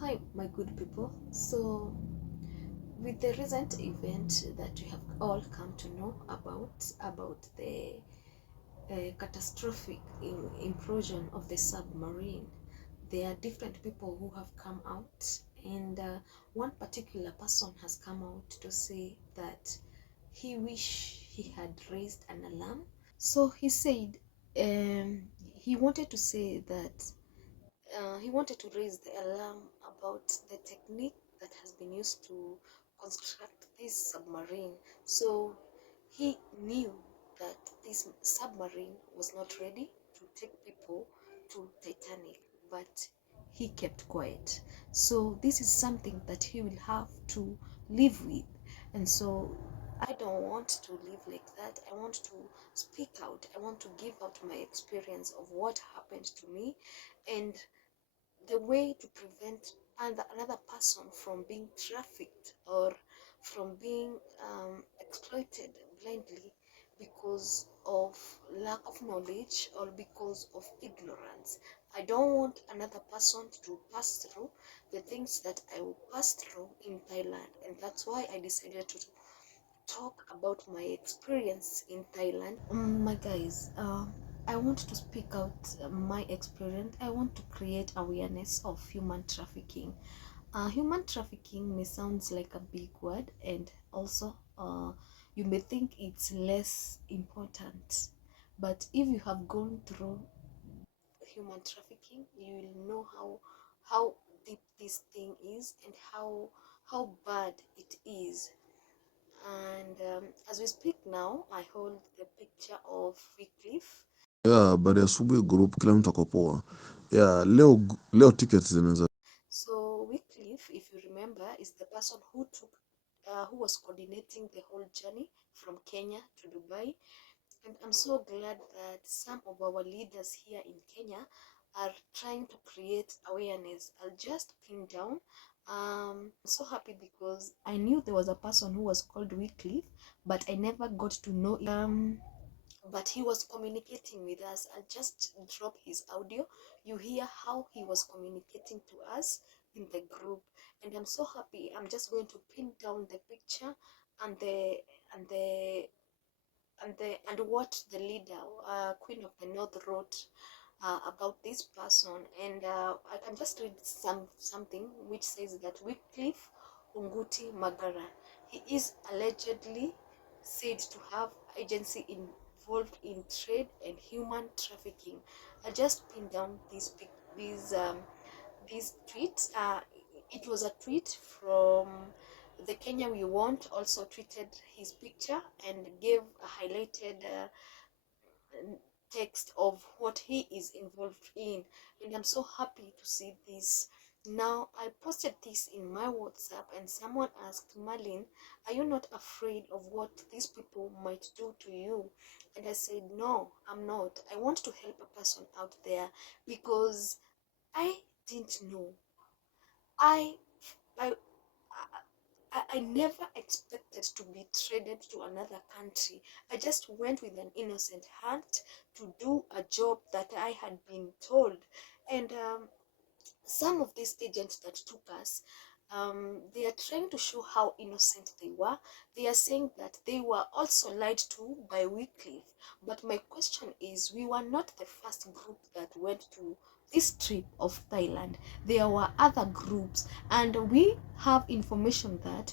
Hi, my good people. So, with the recent event that we have all come to know about the catastrophic implosion of the submarine, there are different people who have come out, and one particular person has come out to say that he wish he had raised an alarm. So he said he wanted to say that he wanted to raise the alarm about the technique that has been used to construct this submarine. So he knew that this submarine was not ready to take people to Titanic, but he kept quiet. So this is something that he will have to live with. And so I don't want to live like that. I want to speak out. I want to give out my experience of what happened to me and the way to prevent another person from being trafficked or from being exploited blindly because of lack of knowledge or because of ignorance. I don't want another person to pass through the things that I will pass through in Thailand, and that's why I decided to talk about my experience in Thailand. My guys, I want to speak out my experience. I want to create awareness of human trafficking. Human trafficking may sound like a big word, and also you may think it's less important. But if you have gone through human trafficking, you will know how deep this thing is and how bad it is. And as we speak now, I hold the picture of Wycliffe. Yeah, baada ya asubuhi group kila mtu ako poa. Yeah, leo tickets zinaweza. So Wycliffe, if you remember, is the person who was coordinating the whole journey from Kenya to Dubai. And I'm so glad that some of our leaders here in Kenya are trying to create awareness. I'll just pin down. I'm so happy because I knew there was a person who was called Wycliffe, but I never got to know. But he was communicating with us. I'll just drop his audio. You hear how he was communicating to us in the group, and I'm so happy. I'm just going to pin down the picture and and the and what the leader, Queen of the North, wrote about this person. And I can just read something which says that Wycliffe Unguti Magara, he is allegedly said to have agency involved in trade and human trafficking. I just pinned down this this tweet. It was a tweet from the Kenya We Want, also tweeted his picture and gave a highlighted text of what he is involved in. And I'm so happy to see this. Now, I posted this in my WhatsApp, and someone asked, Marlene, are you not afraid of what these people might do to you? And I said, no, I'm not. I want to help a person out there because I didn't know. I I I never expected to be traded to another country. I just went with an innocent heart to do a job that I had been told. And some of these agents that took us, they are trying to show how innocent they were. They are saying that they were also lied to by Wycliffe. But my question is, we were not the first group that went to this trip of Thailand. There were other groups, and we have information that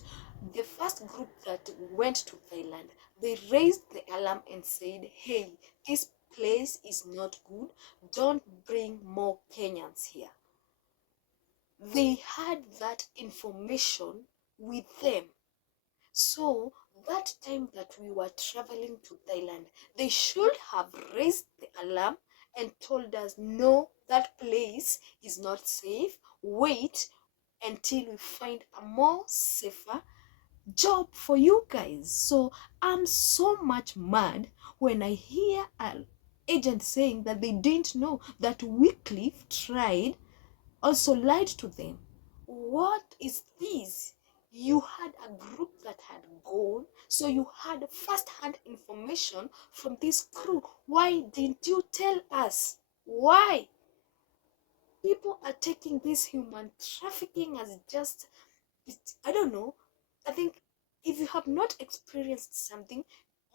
the first group that went to Thailand, they raised the alarm and said, hey, this place is not good. Don't bring more Kenyans here. They had that information with them. So that time that we were traveling to Thailand, they should have raised the alarm and told us, no, that place is not safe. Wait until we find a more safer job for you guys. So I'm so much mad when I hear an agent saying that they didn't know that Wycliffe tried, also lied to them. What is this? You had a group that had gone, so you had first-hand information from this crew. Why didn't you tell us? Why? People are taking this human trafficking as just, I don't know. I think if you have not experienced something,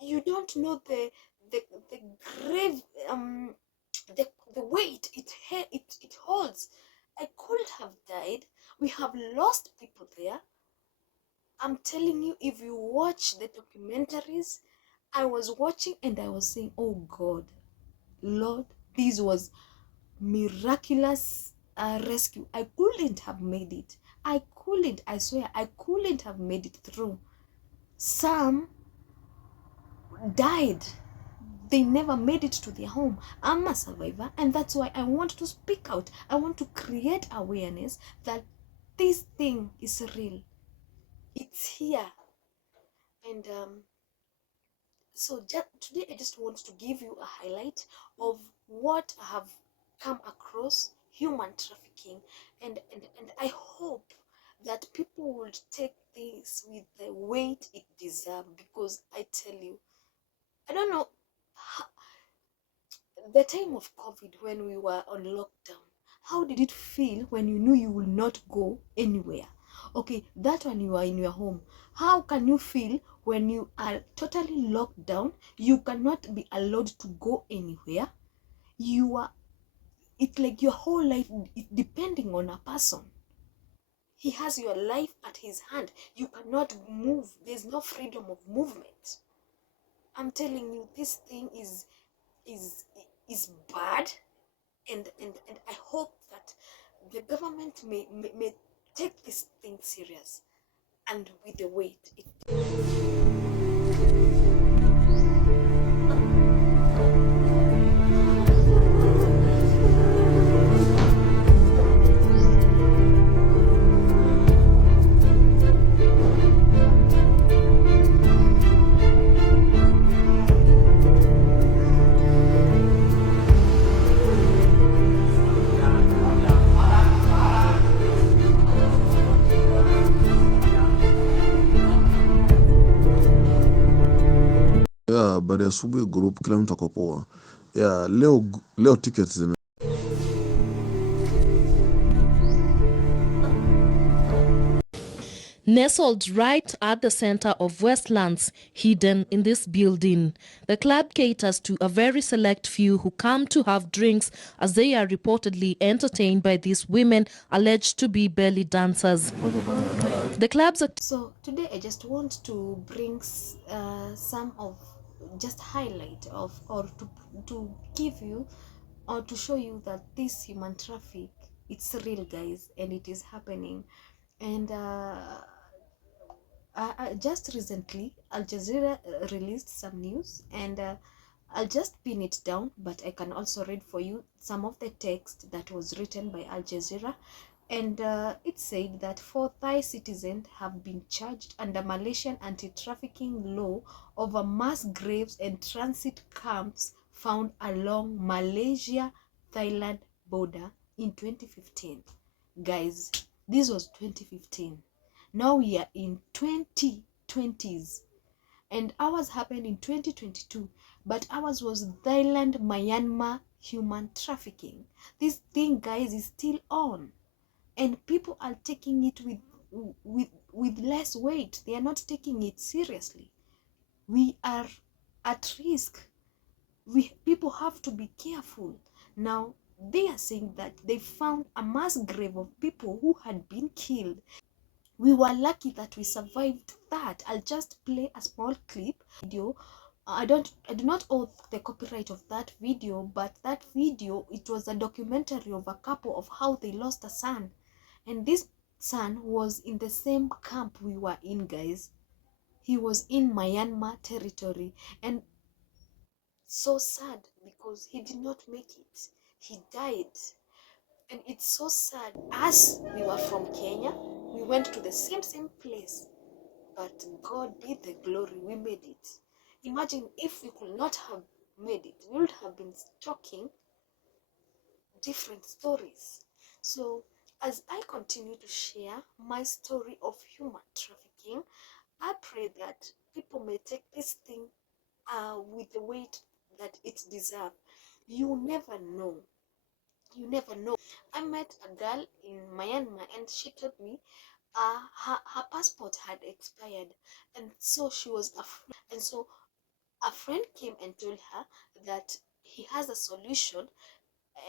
you don't know the the grave the, the weight it holds. I could have died. We have lost people there. I'm telling you, if you watch the documentaries, I was watching and I was saying, oh God, Lord, this was miraculous rescue. I couldn't have made it. I couldn't, I swear, I couldn't have made it through. Some died. They never made it to their home. I'm a survivor, and that's why I want to speak out. I want to create awareness that this thing is real. It's here. And so today I just want to give you a highlight of what I have come across human trafficking, and I hope that people will take this with the weight it deserves, because I tell you, I don't know, the time of COVID when we were on lockdown, how did it feel when you knew you will not go anywhere? Okay, that when you are in your home, how can you feel when you are totally locked down? You cannot be allowed to go anywhere. You are, it's like your whole life is depending on a person. He has your life at his hand. You cannot move. There's no freedom of movement. I'm telling you, this thing is is bad, and I hope that the government may take this thing serious and with the weight it. Yeah, baada ya asubuhi group kila mtu ako poa. Yeah, leo tickets zime Nestled right at the center of Westlands, hidden in this building, the club caters to a very select few who come to have drinks, as they are reportedly entertained by these women alleged to be belly dancers. The club's So today I just want to bring some of just highlight of, or to give you or to show you that this human traffic, it's real, guys, and it is happening. And just recently Al Jazeera released some news, and I'll just pin it down, but I can also read for you some of the text that was written by Al Jazeera. And it said that 4 Thai citizens have been charged under Malaysian anti-trafficking law over mass graves and transit camps found along Malaysia-Thailand border in 2015. Guys, this was 2015. Now we are in 2020s, and ours happened in 2022, but ours was Thailand Myanmar human trafficking. This thing, guys, is still on, and people are taking it with less weight. They are not taking it seriously. We are at risk. People have to be careful. Now they are saying that they found a mass grave of people who had been killed. We were lucky that we survived that. I'll just play a small clip video. I do not own the copyright of that video, but that video, it was a documentary of a couple of how they lost a son, and this son was in the same camp we were in, guys. He was in Myanmar territory, and so sad because he did not make it. He died. And it's so sad. As we were from Kenya, we went to the same place, but God be the glory, we made it. Imagine if we could not have made it, we would have been talking different stories. So as I continue to share my story of human trafficking, I pray that people may take this thing with the weight that it deserves. You never know. You never know. I met a girl in Myanmar, and she told me her passport had expired, and so she was afraid. And so a friend came and told her that he has a solution,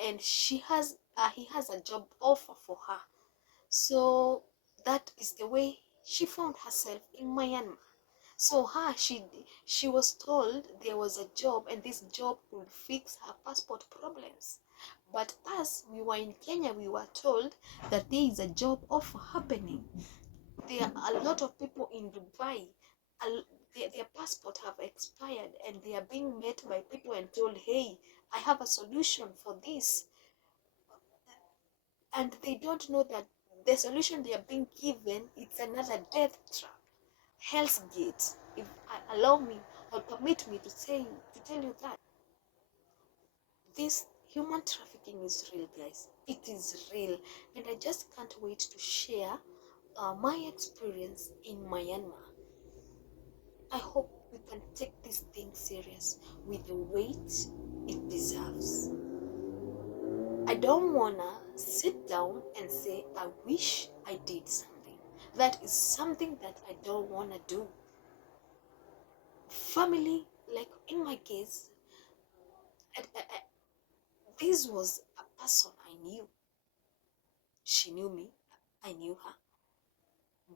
and he has a job offer for her. So that is the way she found herself in Myanmar. So she was told there was a job, and this job would fix her passport problems. But us, we were in Kenya, we were told that there is a job offer happening. There are a lot of people in Dubai. Their passport have expired, and they are being met by people and told, hey, I have a solution for this. And they don't know that the solution they are being given, it's another death trap. Hell's Gate. If allow me or permit me to tell you that this human trafficking is real, guys. It is real, and I just can't wait to share my experience in Myanmar. I hope we can take this thing serious with the weight it deserves. I don't wanna sit down and say I wish I did something. That is something that I don't wanna do. Family, like in my case, this was a person I knew. She knew me, I knew her,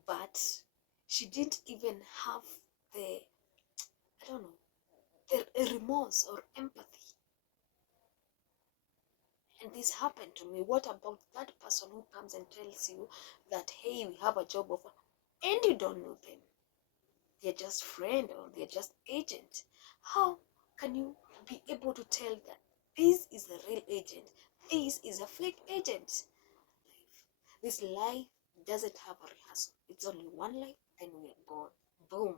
but she didn't even have the, I don't know, the remorse or empathy. And this happened to me. What about that person who comes and tells you that, hey, we have a job offer, and you don't know them? They're just friend or they're just agent. How can you be able to tell that this is a real agent, this is a fake agent? This life doesn't have a rehearsal. It's only one life, then we are born. Boom.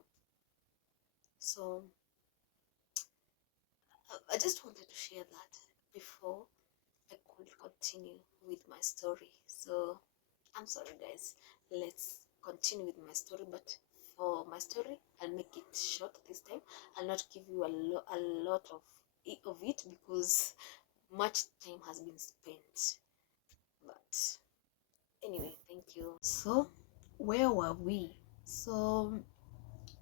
So I just wanted to share that before I could continue with my story. So I'm sorry, guys. Let's continue with my story, but for my story, I'll make it short this time. I'll not give you a lot of it because much time has been spent. But anyway, thank you. So where were we? So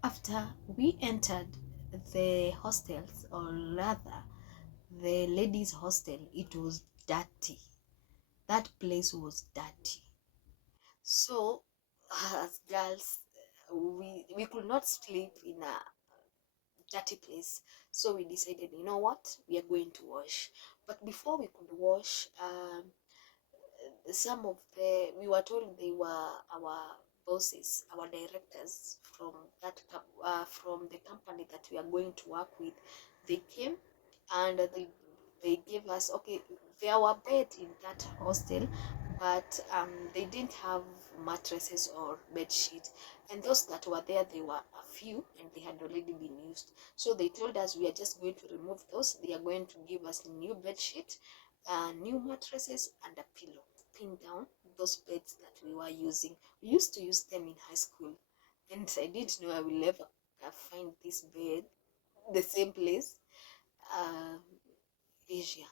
after we entered the hostels, or rather the ladies hostel, it was dirty. That place was dirty. So as girls, we could not sleep in a dirty place. So we decided, you know what, we are going to wash. But before we could wash, some of we were told they were our bosses, our directors from from the company that we are going to work with. They came and they gave us, okay, there were beds in that hostel, but they didn't have mattresses or bed sheets, and those that were there, they were a few and they had already been used. So they told us we are just going to remove those. They are going to give us new bed sheet, new mattresses, and a pillow. Pin down those beds that we were using. We used to use them in high school, and I didn't know I will ever find this bed the same place, Asia.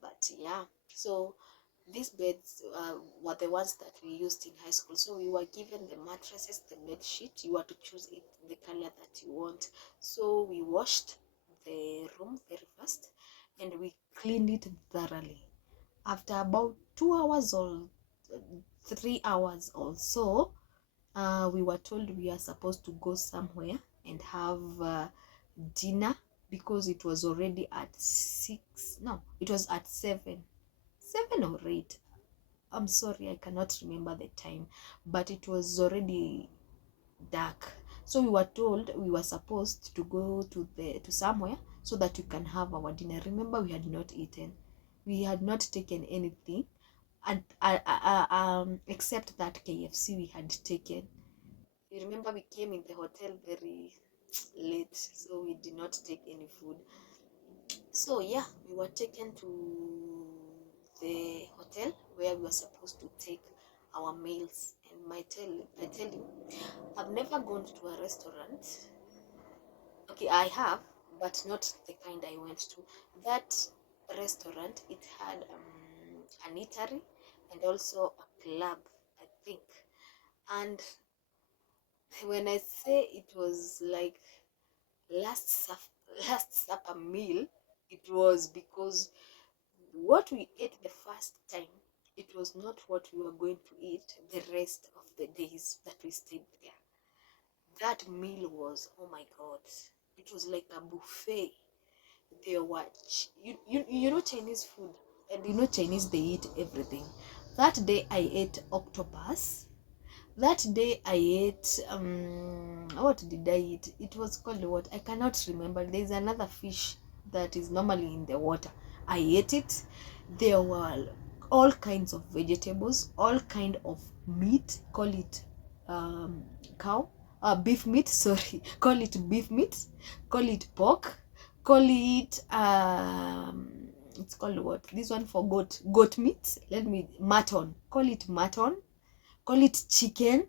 But yeah, so these beds were the ones that we used in high school. So we were given the mattresses, the bed sheet. You were to choose it, the color that you want. So we washed the room very fast and we cleaned it thoroughly. After about 2 hours or 3 hours or so, we were told we are supposed to go somewhere and have dinner, because it was already at 6. No, it was at 7 or 8. I'm sorry, I cannot remember the time, but it was already dark. So we were told we were supposed to go to somewhere so that we can have our dinner. Remember, we had not eaten, we had not taken anything, and except that KFC we had taken. You remember, we came in the hotel very late, so we did not take any food. So yeah, we were taken to the hotel where we were supposed to take our meals. And I tell you, I've never gone to a restaurant. Okay, I have, but not the kind I went to. That restaurant. It had an eatery and also a club, I think. And when I say it was like last supper meal, it was because what we ate the first time, it was not what we were going to eat the rest of the days that we stayed there. That meal was, oh my god, it was like a buffet. There were you know Chinese food, and you know Chinese, they eat everything. That day I ate octopus. That day I ate what did I eat? It was called what? I cannot remember. There's another fish that is normally in the water. I ate it. There were all kinds of vegetables, all kind of meat. Call it cow, beef meat. Sorry, call it beef meat. Call it pork. Call it it's called what? This one for goat meat. Let me mutton. Call it mutton. Call it chicken.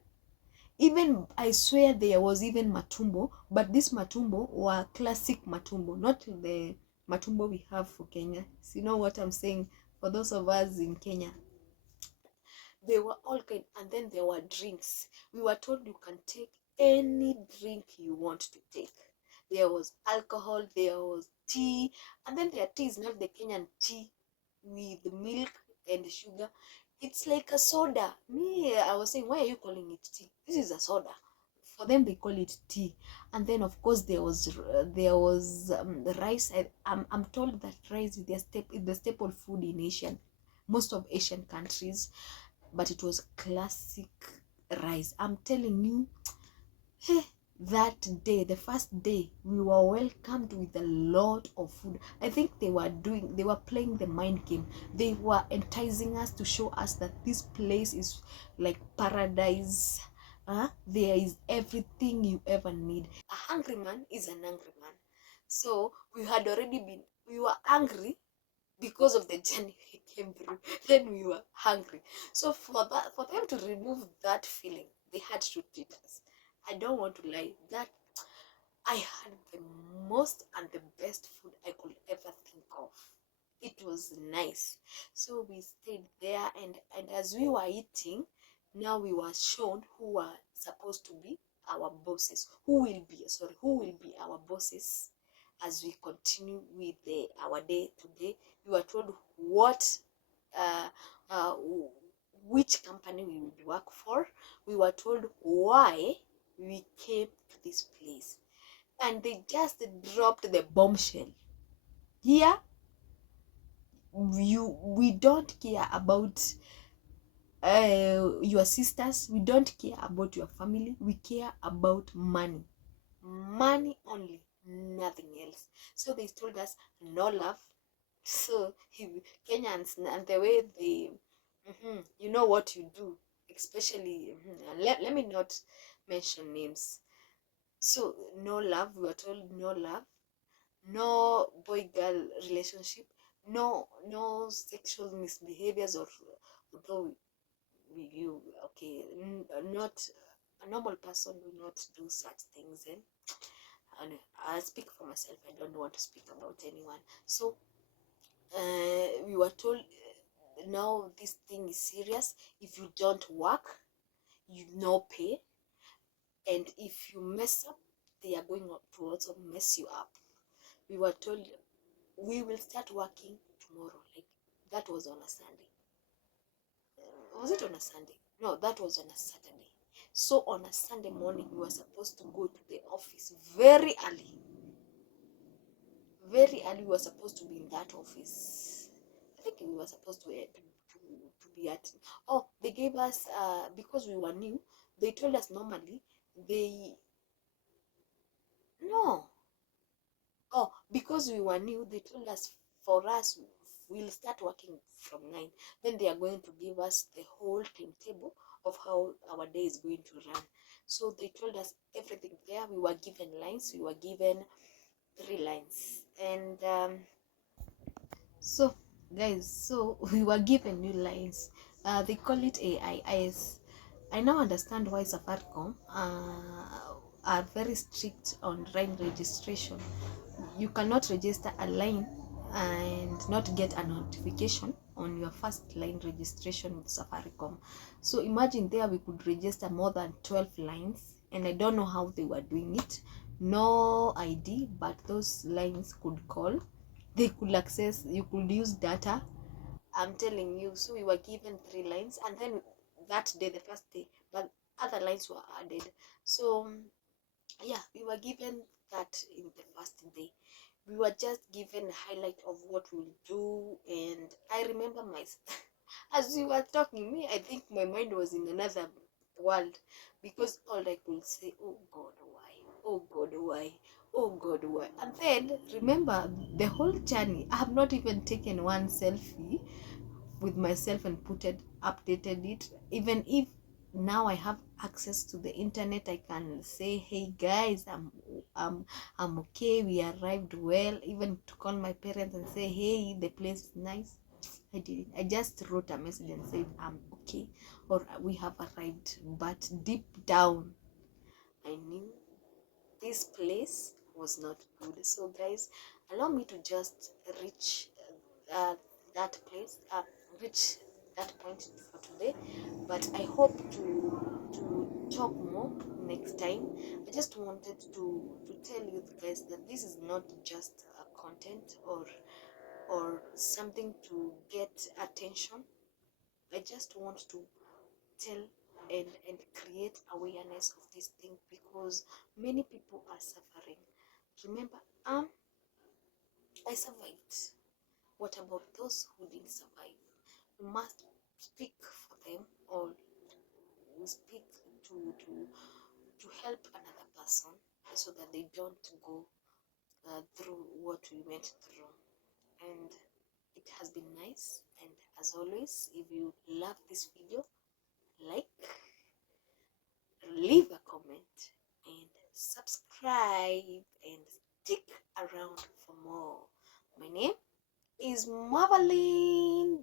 Even I swear there was even matumbo, but this matumbo were classic matumbo, not the matumbo we have for Kenya. So you know what I'm saying? For those of us in Kenya, they were all kind, and then there were drinks. We were told you can take any drink you want to take. There was alcohol, there was tea, and then their tea is not the Kenyan tea with milk and sugar. It's like a soda. Me, I was saying, why are you calling it tea? This is a soda. For them, they call it tea. And then, of course, there was the rice. I'm told that rice is the staple food in most of Asian countries, but it was classic rice. I'm telling you, hey, that day, the first day, we were welcomed with a lot of food. I think they were playing the mind game. They were enticing us to show us that this place is like paradise. There is everything you ever need. A hungry man is an angry man. So we were angry because of the journey we came through. Then we were hungry. So for them to remove that feeling, they had to treat us. I don't want to lie, that I had the most and the best food I could ever think of. It was nice. So we stayed there, and as we were eating, now we were shown who were supposed to be our bosses. Who will be our bosses as we continue with our day today. We were told what uh, uh, which company we would work for. We were told why we came to this place, and they just dropped the bombshell. Here, we don't care about your sisters. We don't care about your family. We care about money. Money only, nothing else. So they told us no love. So Kenyans, and the way they, you know what you do, especially, let me not mention names. So no love, we were told no love, no boy girl relationship, no sexual misbehaviors, or although you okay, not a normal person will not do such things. And I'll speak for myself. I don't want to speak about anyone. So we were told now this thing is serious. If you don't work, you no pay, and if you mess up, they are going to also mess you up. We were told we will start working tomorrow. Like, that was on a Sunday. Was it on a Sunday? No, that was on a Saturday. So on a Sunday morning, we were supposed to go to the office very early. Very early, we were supposed to be in that office. I think we were supposed to be at. Oh, they gave us because we were new. They told us normally they no. Oh, because we were new, they told us for us we'll start working from 9. Then they are going to give us the whole timetable of how our day is going to run. So they told us everything there. We were given lines. We were given 3 lines, and so guys, so we were given new lines. They call it AIS. I now understand why Safaricom are very strict on line registration. You cannot register a line and not get a notification on your first line registration with Safaricom. So imagine there we could register more than 12 lines, and I don't know how they were doing it. No ID, but those lines could call, they could access, you could use data. I'm telling you. So we were given 3 lines, and then that day, the first day, but other lines were added. So yeah, we were given that in the first day. We were just given a highlight of what we'll do, and I remember my as we were talking, me, I think my mind was in another world, because all I could say, oh God, why? Oh God, why? Oh God, why? And then remember the whole journey, I have not even taken one selfie with myself and updated it. Even if now I have access to the internet, I can say, hey guys, I'm okay, we arrived well. Even to call my parents and say, hey, the place is nice. I didn't. I just wrote a message and said I'm okay, or we have arrived. But deep down, I knew this place was not good. So guys, allow me to just reach that place, reach that point for today. But I hope to talk more next time. I just wanted to tell you guys that this is not just a content or something to get attention. I just want to tell and create awareness of this thing, because many people are suffering. Remember, I survived. What about those who didn't survive? We must speak for them, or we speak to help another person, so that they don't go through what we went through. And it has been nice. And as always, if you love this video, like, leave a comment, and subscribe, and stick around for more. My name is Marveline